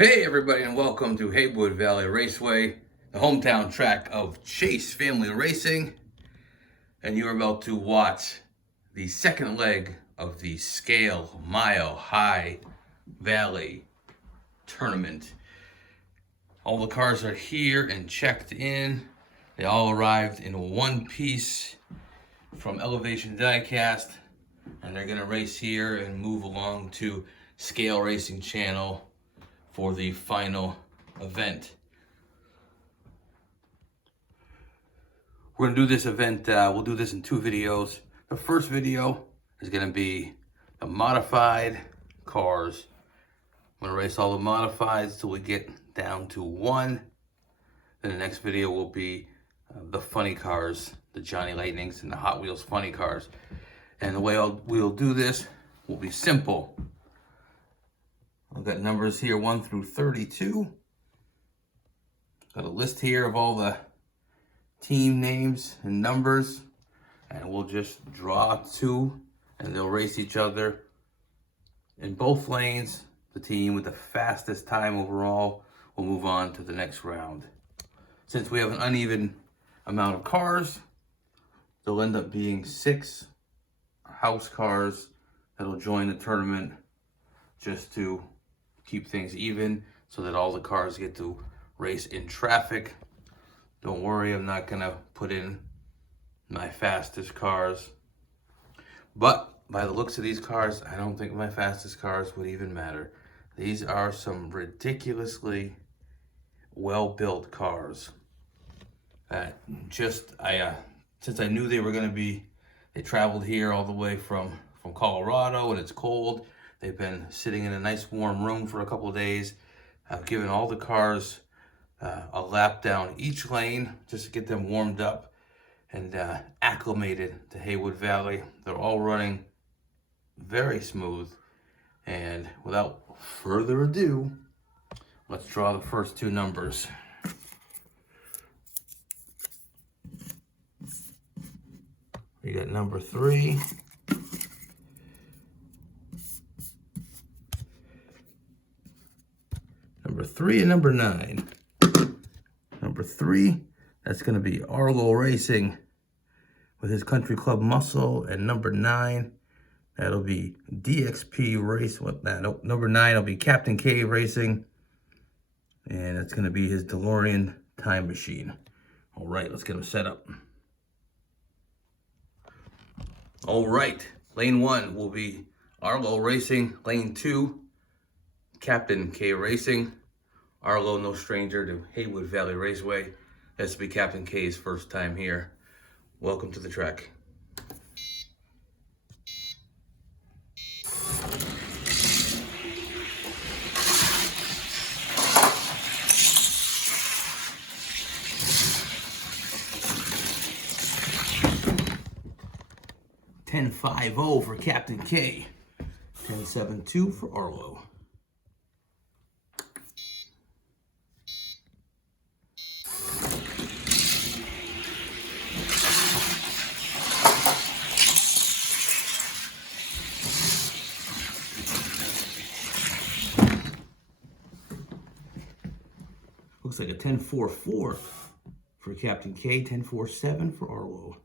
Hey everybody, and welcome to Haywood Valley Raceway, the hometown track of Chase Family Racing. And you are about to watch the second leg of the ScaleMileHighValley tournament. All the cars are here and checked in. They all arrived in one piece from Elevation Diecast, and they're gonna race here and move along to Scale Racing Channel for the final event. We're gonna do this event, we'll do this in two videos. The first video is gonna be the modified cars. I'm gonna race all the modifieds till we get down to one. Then the next video will be the funny cars, the Johnny Lightnings and the Hot Wheels funny cars. And the way we'll do this will be simple. I've got numbers here 1 through 32. Got a list here of all the team names and numbers, and we'll just draw two and they'll race each other in both lanes. The team with the fastest time overall will move on to the next round. Since we have an uneven amount of cars, there'll end up being 6 house cars that'll join the tournament just to keep things even so that all the cars get to race in traffic. Don't worry, I'm not gonna put in my fastest cars. But by the looks of these cars, I don't think my fastest cars would even matter. These are some ridiculously well-built cars. Since I knew they were gonna be, they traveled here all the way from Colorado and it's cold. They've been sitting in a nice warm room for a couple of days. I've given all the cars a lap down each lane just to get them warmed up and acclimated to Haywood Valley. They're all running very smooth. And without further ado, let's draw the first two numbers. We got number 3. Number 3 and number 9. Number 3, that's going to be Arlo Racing with his Country Club Muscle. And number 9, that'll be DXP Race. Number 9 will be Captain K Racing. And that's going to be his DeLorean Time Machine. All right, let's get him set up. All right, lane 1 will be Arlo Racing. Lane 2, Captain K Racing. Arlo, no stranger to Haywood Valley Raceway. This will be Captain K's first time here. Welcome to the track. $10.50 for Captain K. $10.72 for Arlo. Looks like a 10.44 for Captain K, 10.47 for Arlo.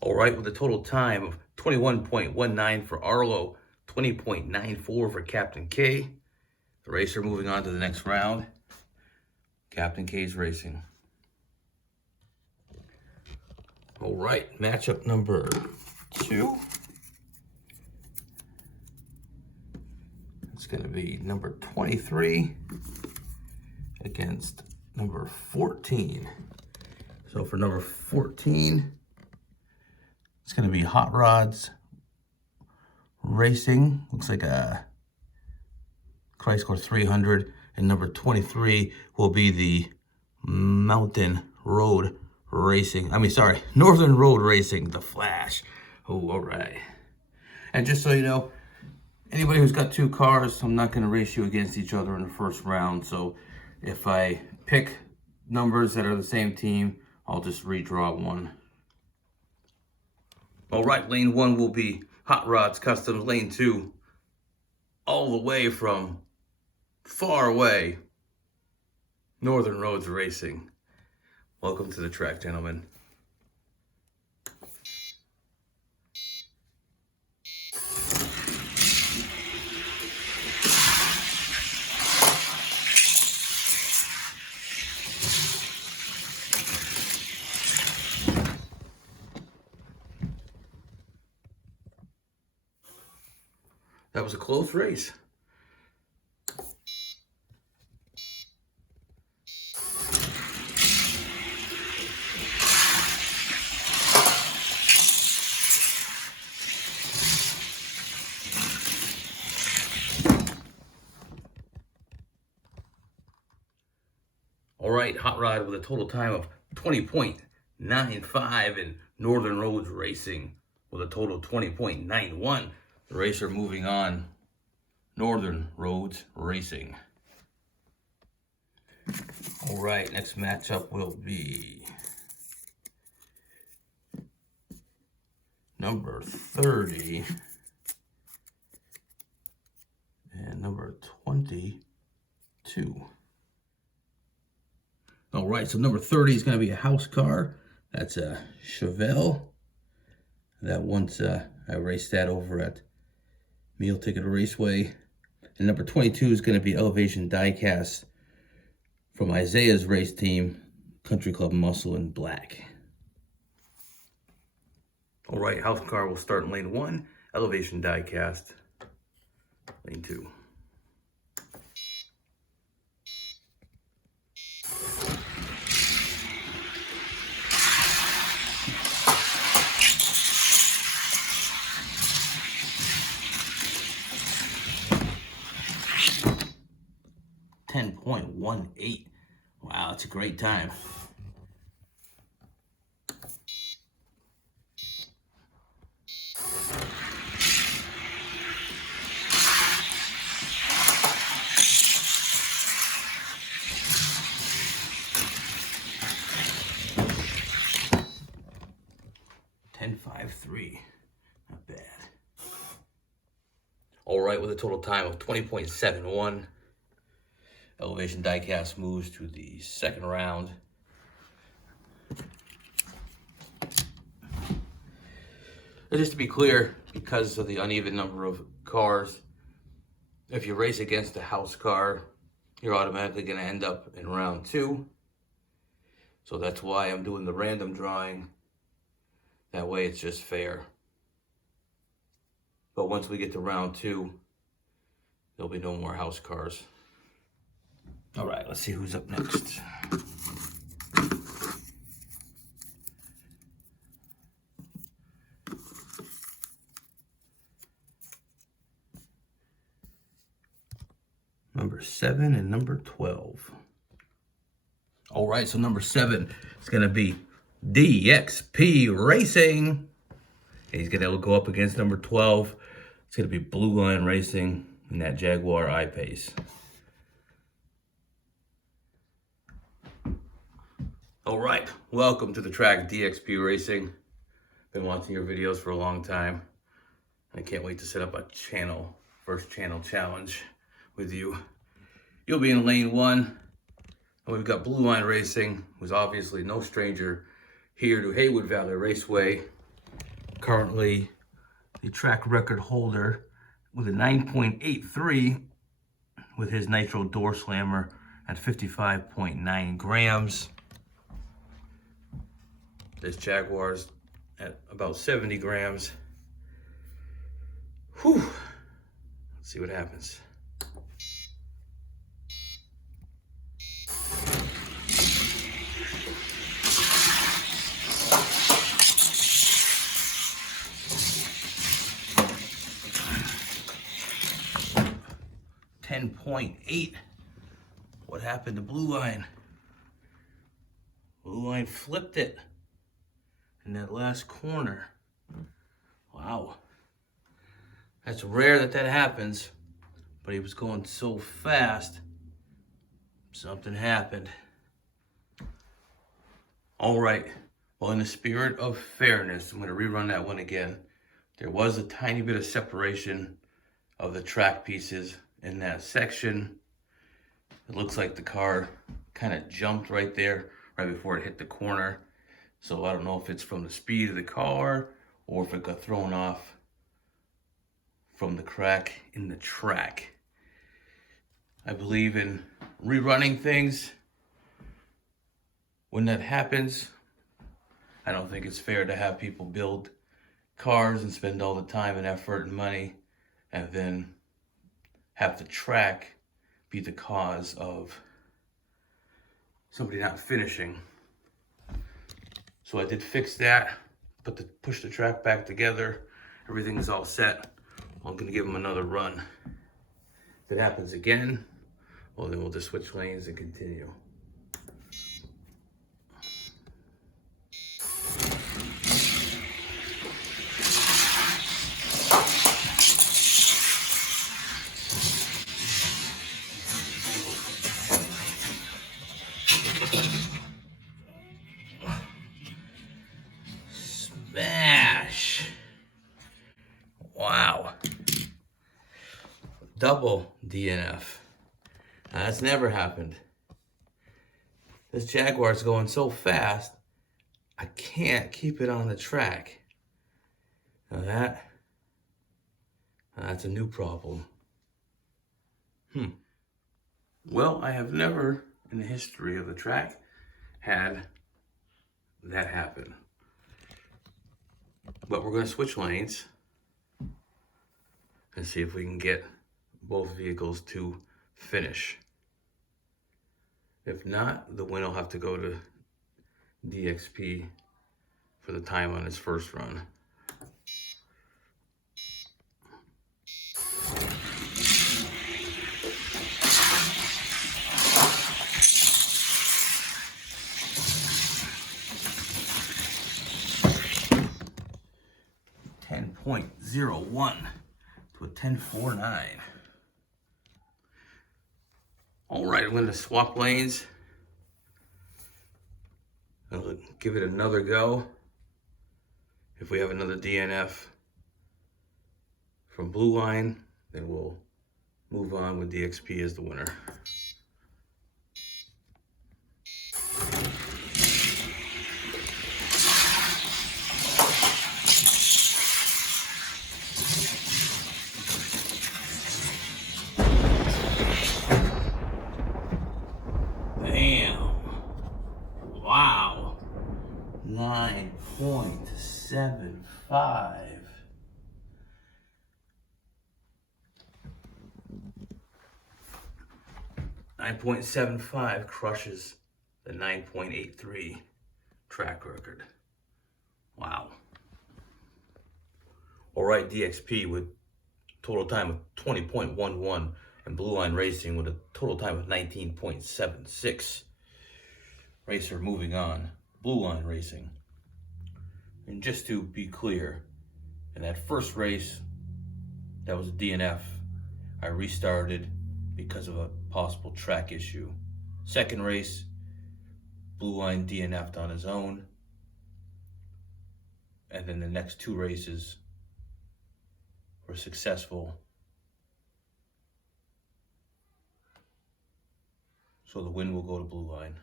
All right, with a total time of 21.19 for Arlo, 20.94 for Captain K. The racer moving on to the next round. Captain K's racing. All right, matchup number 2. It's going to be number 23 against number 14. So for number 14, it's going to be Hot Rods Racing. Looks like a Chrysler 300. And number 23 will be the Northern Road Racing, the Flash. Oh, all right. And just so you know, anybody who's got 2 cars, I'm not going to race you against each other in the first round. So if I pick numbers that are the same team, I'll just redraw one. All right, lane 1 will be Hot Rods Customs. Lane 2, all the way from far away, Northern Roads Racing. Welcome to the track, gentlemen. That was a close race. All right, Hot Rod with a total time of 20.95 in Northern Roads Racing with a total of 20.91. The racer moving on, Northern Roads Racing. All right, next matchup will be number 30 and number 22. All right, so number 30 is going to be a house car. That's a Chevelle. That once I raced that over at Meal Ticket Raceway. And number 22 is going to be Elevation Diecast from Isaiah's race team, Country Club Muscle in black. All right, house car will start in lane 1, Elevation Diecast, lane 2. .18. Wow, that's a great time. .10.53, not bad. All right, with a total time of 20.71. Elevation Diecast moves to the second round. And just to be clear, because of the uneven number of cars, if you race against a house car, you're automatically going to end up in round 2. So that's why I'm doing the random drawing. That way it's just fair. But once we get to round 2, there'll be no more house cars. All right, let's see who's up next. Number 7 and number 12. All right, so number 7 is going to be DXP Racing. And he's going to go up against number 12. It's going to be Blue Line Racing in that Jaguar I-Pace. All right, welcome to the track, DXP Racing. Been watching your videos for a long time. I can't wait to set up a first channel challenge with you. You'll be in lane 1. And we've got Blue Line Racing, who's obviously no stranger here to Haywood Valley Raceway. Currently the track record holder with a 9.83 with his Nitro Door Slammer at 55.9 grams. This Jaguar's at about 70 grams. Whew. Let's see what happens. .8. What happened to Blue Line? Blue Line flipped it in that last corner. Wow. That's rare that happens, but he was going so fast, something happened. All right, well, in the spirit of fairness, I'm going to rerun that one again. There was a tiny bit of separation of the track pieces in that section, It looks like the car kind of jumped right there, right before it hit the corner. So I don't know if it's from the speed of the car or if it got thrown off from the crack in the track. I believe in rerunning things when that happens. I don't think it's fair to have people build cars and spend all the time and effort and money and then have the track be the cause of somebody not finishing. So I did fix that, push the track back together. Everything's all set. I'm gonna give them another run. If it happens again, well, then we'll just switch lanes and continue. Smash! Wow. Double DNF. Now, that's never happened. This Jaguar's going so fast, I can't keep it on the track. Now that's a new problem. Well, I have never in the history of the track had that happen. But we're going to switch lanes and see if we can get both vehicles to finish. If not, the win will have to go to DXP for the time on his first run. .01 to a 10.49. All right, I'm going to swap lanes. I'll give it another go. If we have another DNF from Blue Line, then we'll move on with DXP as the winner. Wow, 9.75. .75 crushes the 9.83 track record. Wow. All right, DXP with total time of 20.11 and Blue Line Racing with a total time of 19.76. Racer moving on, Blue Line Racing. And just to be clear, in that first race, that was a DNF. I restarted because of a possible track issue. Second race, Blue Line DNF'd on his own. And then the next two races were successful. So the win will go to Blue Line.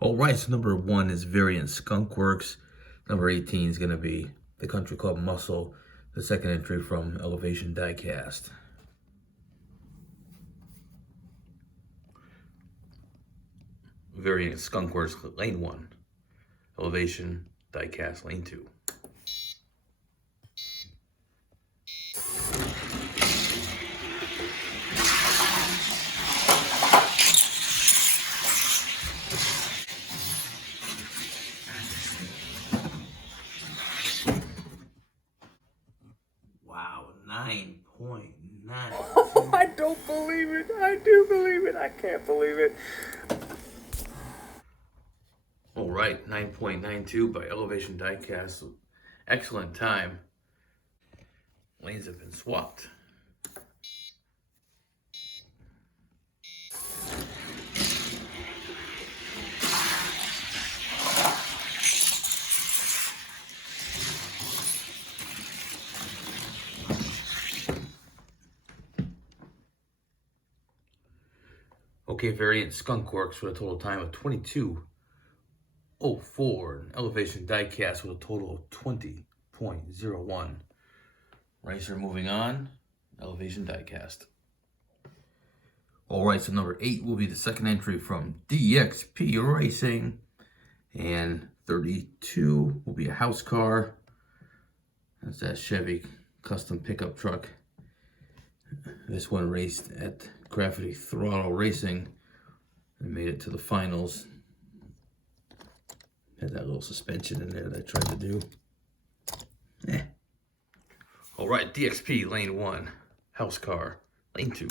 All right, so number 1 is Variant Skunk Works. Number 18 is going to be the Country Club Muscle, the second entry from Elevation Diecast. Variant Skunk Works, lane 1. Elevation Diecast, lane 2. Wow, 9.9. Oh, I don't believe it. I do believe it. I can't believe it. All right, 9.92 by Elevation Diecast. Excellent time. Lanes have been swapped. OK variant Skunk Works with a total time of 22:04. An elevation diecast with a total of 20.01. Racer moving on. Elevation diecast. All right, so number 8 will be the second entry from DXP Racing. And 32 will be a house car. That's that Chevy custom pickup truck. This one raced at Gravity Throttle Racing and made it to the finals. Had that little suspension in there that I tried to do. All right, DXP lane 1, house car, lane 2.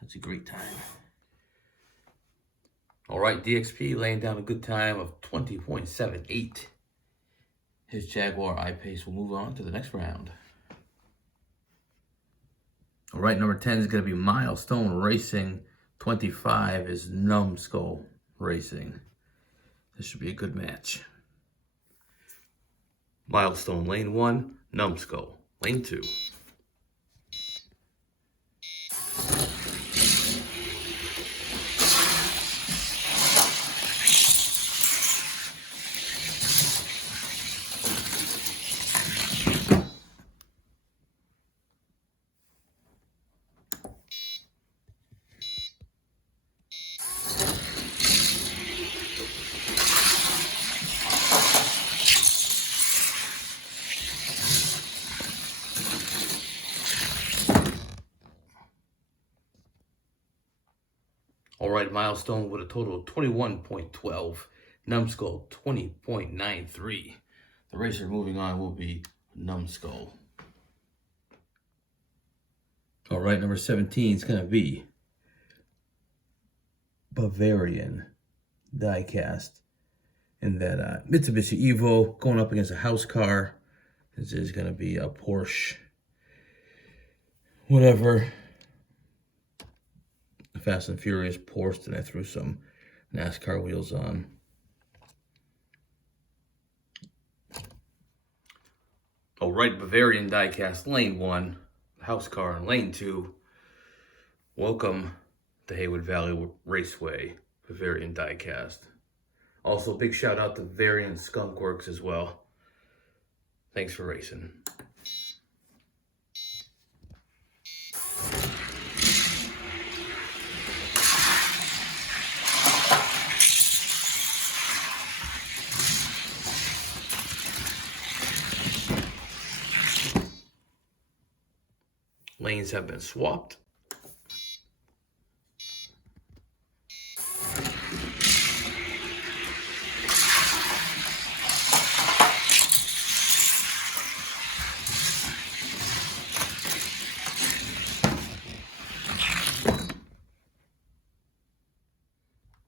That's a great time. All right, DXP laying down a good time of 20.78. His Jaguar I-Pace will move on to the next round. All right, number 10 is going to be Milestone Racing. 25 is Numbskull Racing. This should be a good match. Milestone, lane 1, Numbskull, lane 2. All right, Milestone with a total of 21.12. Numbskull, 20.93. The racer moving on will be Numbskull. All right, number 17 is going to be Bavarian diecast. In that Mitsubishi Evo going up against a house car. This is going to be a Porsche, whatever. Fast and Furious Porsche, and I threw some NASCAR wheels on. All right, Bavarian diecast, lane 1, house car in lane 2. Welcome to Haywood Valley Raceway, Bavarian diecast. Also, big shout out to Variant Skunk Works as well. Thanks for racing. Lanes have been swapped.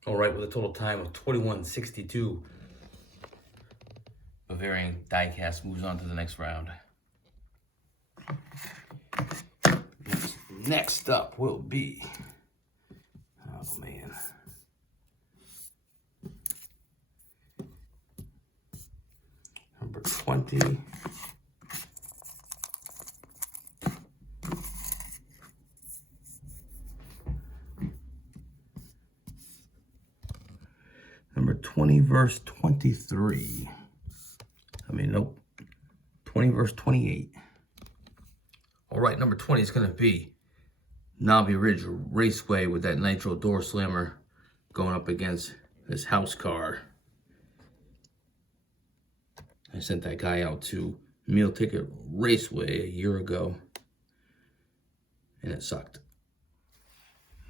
All right, with a total time of 21:62, Bavarian diecast moves on to the next round. Next up will be, oh man, number 20. Number 20 verse 23. Nope. 20 verse 28. All right, number 20 is going to be Knobby Ridge Raceway with that nitro door slammer going up against this house car. I sent that guy out to Meal Ticket Raceway a year ago, and it sucked.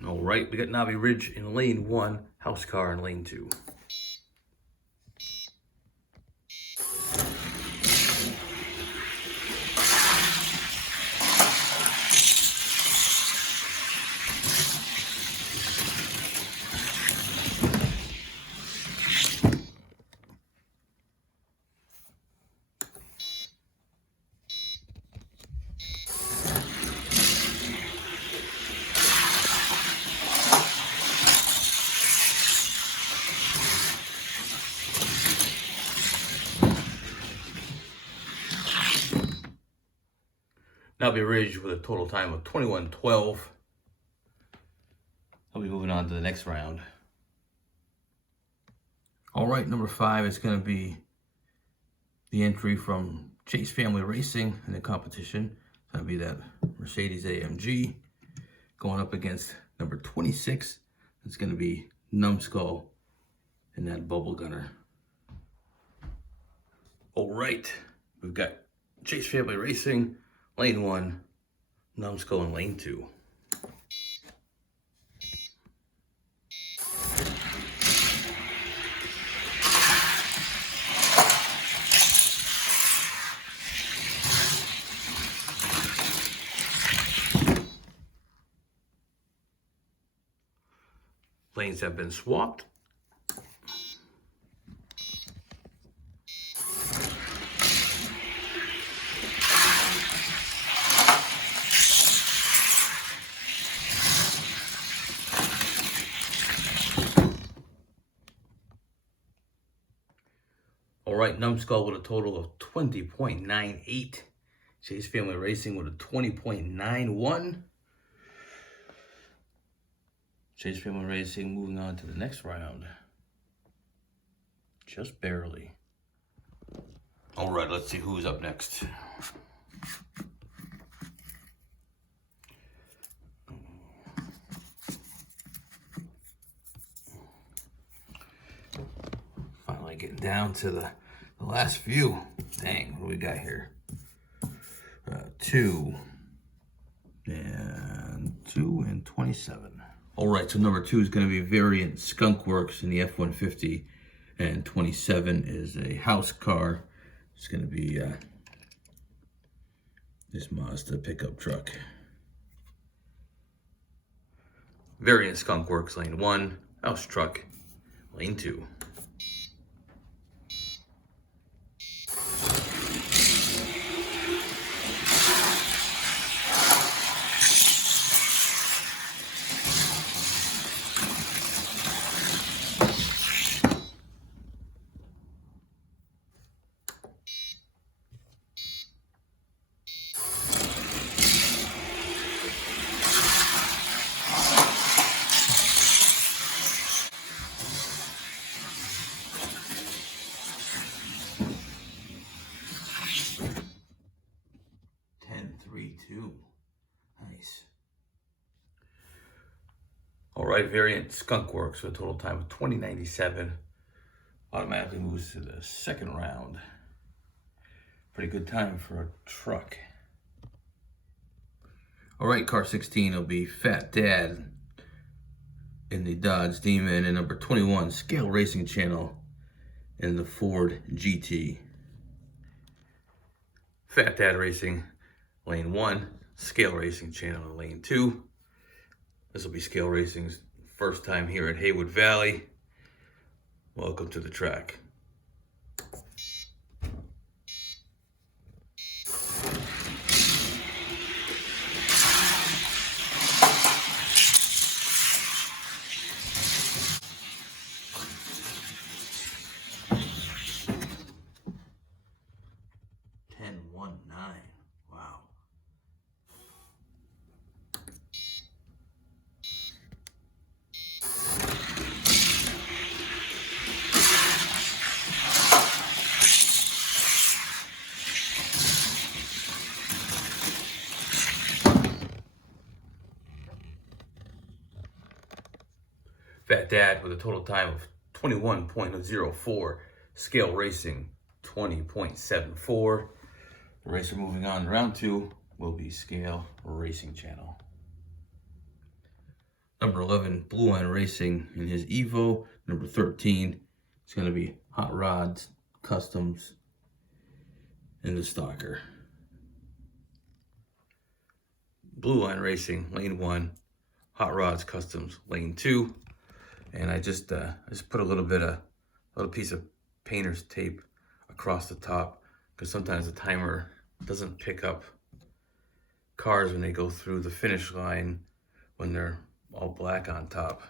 All right, we got Knobby Ridge in lane 1, house car in lane 2. Nubby Ridge with a total time of 21:12. I'll be moving on to the next round. All right, number 5 is going to be the entry from Chase Family Racing in the competition. It's going to be that Mercedes AMG going up against number 26. It's going to be Numbskull in that Bubble Gunner. All right, we've got Chase Family Racing, lane 1, Numbskull in lane 2. Lanes have been swapped. All right, Numbskull with a total of 20.98. Chase Family Racing with a 20.91. Chase Family Racing moving on to the next round. Just barely. All right, let's see who's up next. Finally getting down to the last few. Dang, what do we got here? 2 and 27. All right, so number 2 is going to be Variant Skunk Works in the F-150, and 27 is a house car. It's going to be this Mazda pickup truck. Variant Skunk Works, lane 1, house truck, lane 2. Nice. All right, Variant Skunk Works with a total time of 20.97. Automatically moves to the second round. Pretty good time for a truck. All right, car 16 will be Fat Dad in the Dodge Demon, and number 21, Scale Racing Channel in the Ford GT. Fat Dad Racing, lane 1, Scale Racing Channel in lane 2. This will be Scale Racing's first time here at Haywood Valley. Welcome to the track. Wow. Fat Dad with a total time of 21.04. Scale Racing 20.74. The racer moving on to round 2 will be Scale Racing Channel. Number 11, Blue Line Racing in his Evo. Number 13, it's going to be Hot Rods Customs in the Stalker. Blue Line Racing, lane 1, Hot Rods Customs, lane 2. And I just put a little piece of painter's tape across the top, because sometimes the timer doesn't pick up cars when they go through the finish line when they're all black on top.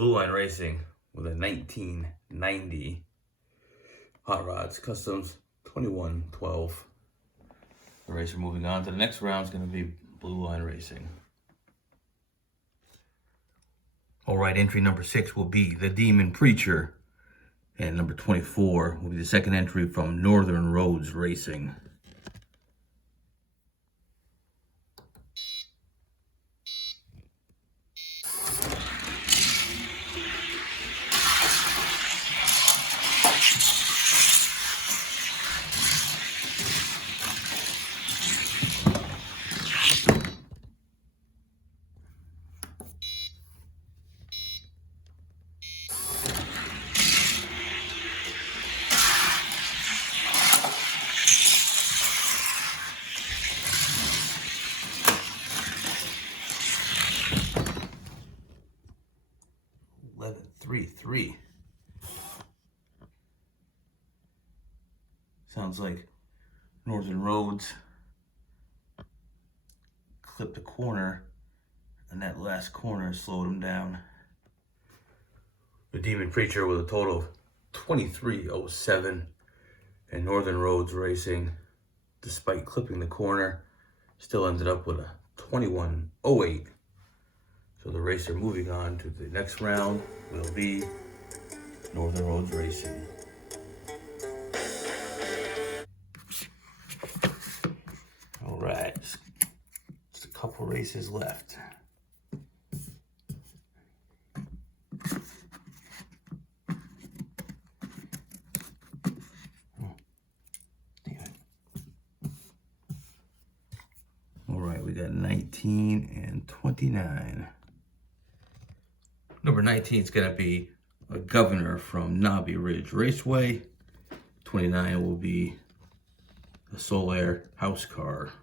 Blue Line Racing with a 1990 Hot Rods Customs 2112. The racer moving on to the next round is going to be Blue Line Racing. All right, entry number 6 will be the Demon Preacher. And number 24 will be the second entry from Northern Roads Racing. Three. Sounds like Northern Roads clipped a corner, and that last corner slowed him down. The Demon Preacher with a total of 2307, and Northern Roads Racing, despite clipping the corner, still ended up with a 2108. So the racer moving on to the next round will be Northern Roads Racing. All right, just a couple races left. All right, we got 19 and 29. Number 19 is going to be a Governor from Knobby Ridge Raceway. 29 will be a Solaire house car.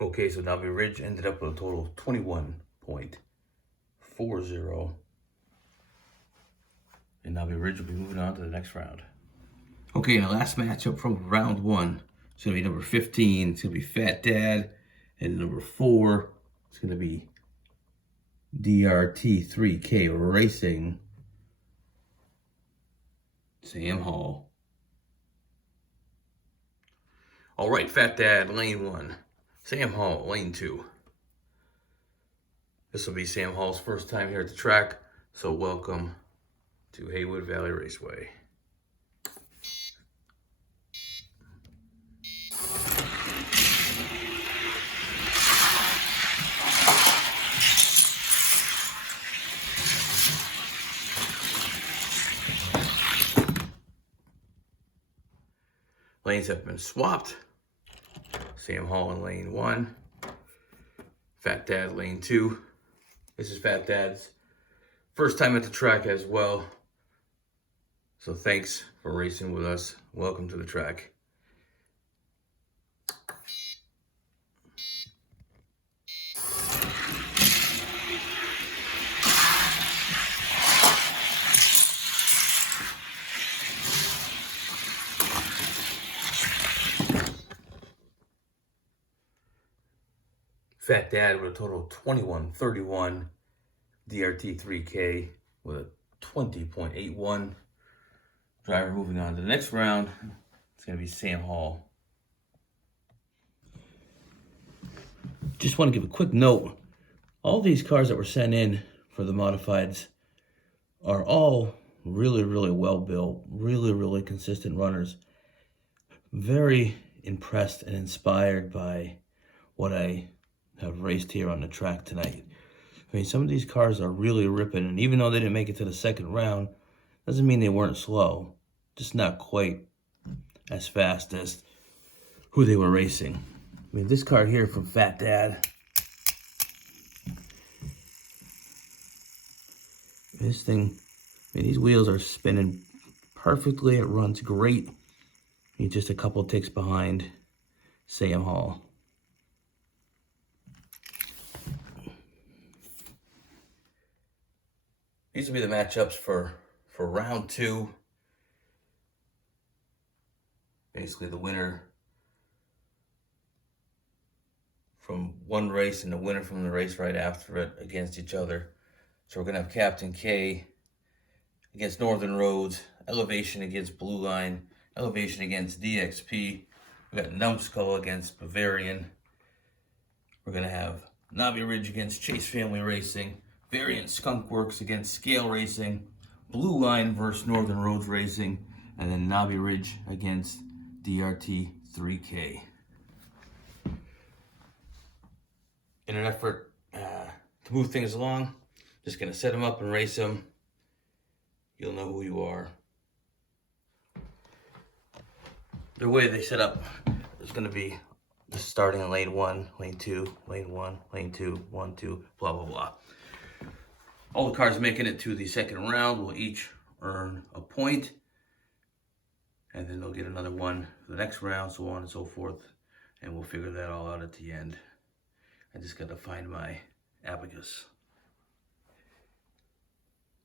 Okay, so Knobby Ridge ended up with a total of 21.40. And Knobby Ridge will be moving on to the next round. Okay, and the last matchup from round 1. It's going to be number 15. It's going to be Fat Dad. And number 4, it's going to be DRT3K Racing. Sam Hall. All right, Fat Dad, lane 1. Sam Hall, lane 2. This will be Sam Hall's first time here at the track, so welcome to Haywood Valley Raceway. Lanes have been swapped. Sam Hall in lane 1. Fat Dad lane 2. This is Fat Dad's first time at the track as well. So thanks for racing with us. Welcome to the track. Fat Dad with a total of 21.31. DRT3K with a 20.81. Driver moving on to the next round. It's going to be Sam Hall. Just want to give a quick note. All these cars that were sent in for the modifieds are all really, really well built. Really, really consistent runners. Very impressed and inspired by what I have raced here on the track tonight. I mean, some of these cars are really ripping, and even though they didn't make it to the second round, doesn't mean they weren't slow. Just not quite as fast as who they were racing. I mean, this car here from Fat Dad. This thing, I mean, these wheels are spinning perfectly. It runs great. He's just a couple ticks behind Sam Hall. These will be the matchups for round 2. Basically the winner from one race and the winner from the race right after it against each other. So we're gonna have Captain K against Northern Roads, Elevation against Blue Line, Elevation against DXP. We got Numbskull against Bavarian. We're gonna have Knobby Ridge against Chase Family Racing, Variant Skunk Works against Scale Racing, Blue Line versus Northern Roads Racing, and then Knobby Ridge against DRT 3K. In an effort to move things along, just gonna set them up and race them. You'll know who you are. The way they set up is gonna be just starting in lane 1, lane 2, lane 1, lane 2, 1, 2, blah, blah, blah. All the cars making it to the second round will each earn a point, and then they'll get another one for the next round, so on and so forth, and we'll figure that all out at the end. I just gotta find my abacus.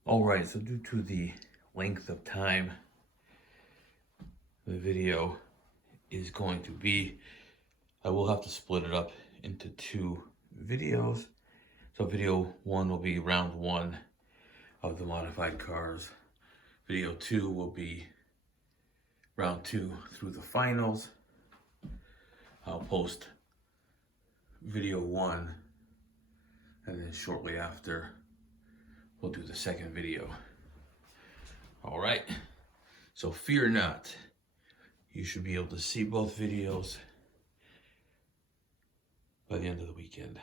All right, so due to the length of time the video is going to be, I will have to split it up into 2 videos. So video 1 will be round 1 of the modified cars. Video 2 will be round 2 through the finals. I'll post video 1, and then shortly after we'll do the second video. All right, so fear not. You should be able to see both videos by the end of the weekend.